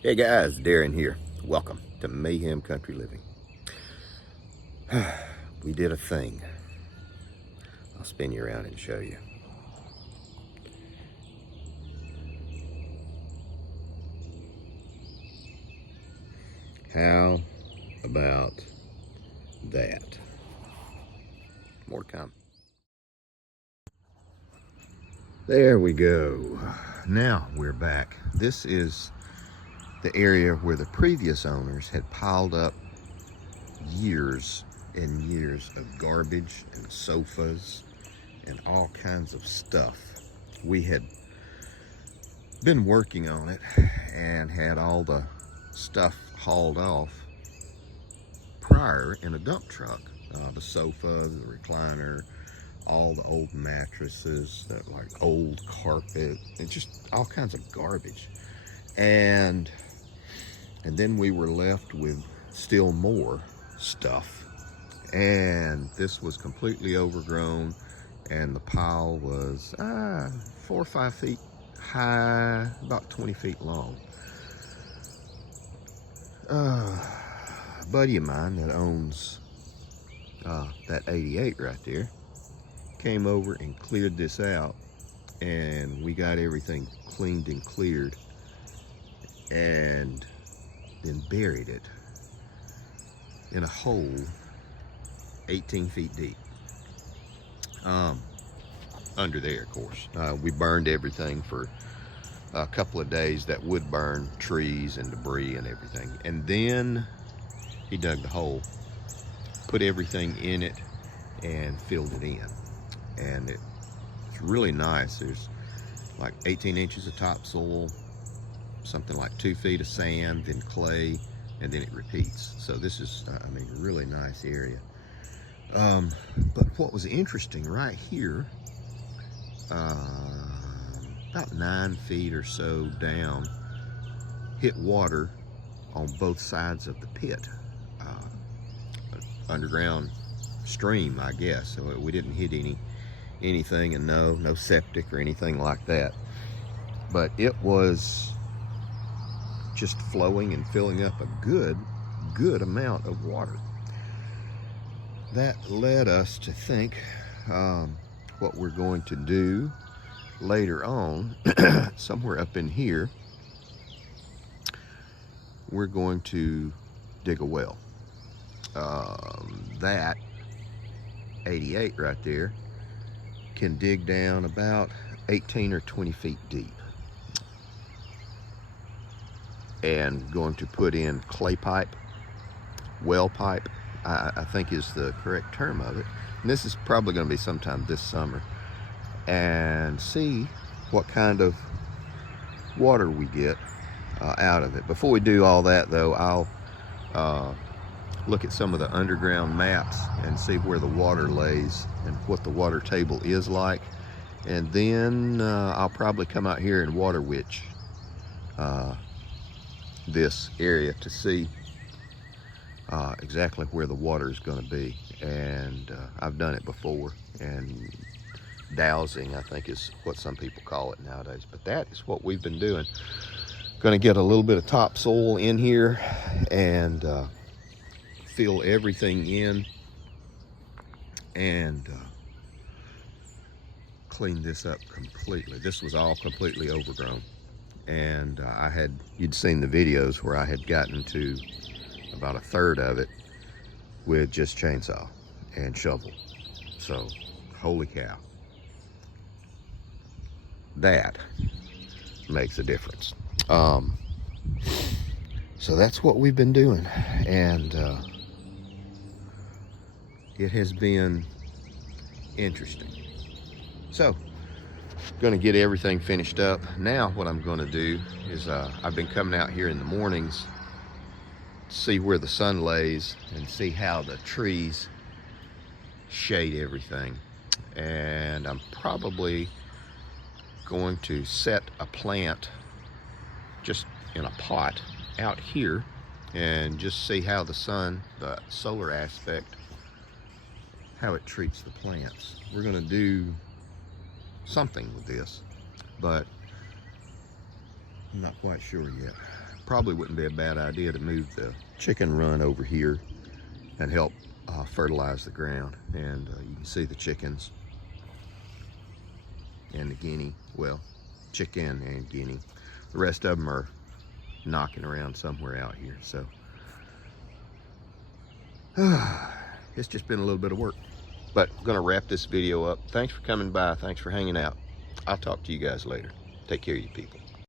Hey guys, Darren here. Welcome to Mayhem Country Living. We did a thing. I'll spin you around and show you. How about that? More to come. There we go. Now we're back. This is the area where the previous owners had piled up years and years of garbage and sofas and all kinds of stuff. We had been working on it and had all the stuff hauled off prior in a dump truck. The sofa, the recliner, all the old mattresses, like old carpet, and just all kinds of garbage. And then we were left with still more stuff. And this was completely overgrown, and the pile was 4 or 5 feet high, about 20 feet long. A buddy of mine that owns that 88 right there came over and cleared this out, and we got everything cleaned and cleared and then buried it in a hole 18 feet deep. Under there, of course. We burned everything for a couple of days that would burn trees and debris and everything. And then he dug the hole, put everything in it, and filled it in. And it's really nice. There's like 18 inches of topsoil, something like 2 feet of sand, then clay, and then it repeats. So this is, really nice area. But what was interesting right here, about 9 feet or so down, hit water on both sides of the pit. Underground stream, I guess. So we didn't hit anything, and no septic or anything like that. But it was just flowing and filling up a good amount of water. That led us to think what we're going to do later on, somewhere up in here, we're going to dig a well. That 88 right there can dig down about 18 or 20 feet deep. And going to put in clay pipe, well pipe, I think is the correct term of it. And this is probably going to be sometime this summer. And see what kind of water we get out of it. Before we do all that though, I'll look at some of the underground maps and see where the water lays and what the water table is like. And then I'll probably come out here and water witch this area to see exactly where the water is going to be. And I've done it before, and dowsing, I think, is what some people call it nowadays. But that is what we've been doing. Going to get a little bit of topsoil in here and fill everything in and clean this up completely. This was all completely overgrown, and you'd seen the videos where I had gotten to about a third of it with just chainsaw and shovel. So holy cow, that makes a difference. So that's what we've been doing, and it has been interesting. So going to get everything finished up. Now what I'm going to do is I've been coming out here in the mornings to see where the sun lays and see how the trees shade everything. And I'm probably going to set a plant just in a pot out here and just see how the sun, the solar aspect, how it treats the plants. We're going to do something with this, but I'm not quite sure yet. probably wouldn't be a bad idea to move the chicken run over here and help fertilize the ground. And you can see the chickens and the guinea, well, chicken and guinea. The rest of them are knocking around somewhere out here. So it's just been a little bit of work, but I'm gonna wrap this video up. Thanks for coming by. Thanks for hanging out. I'll talk to you guys later. Take care of you people.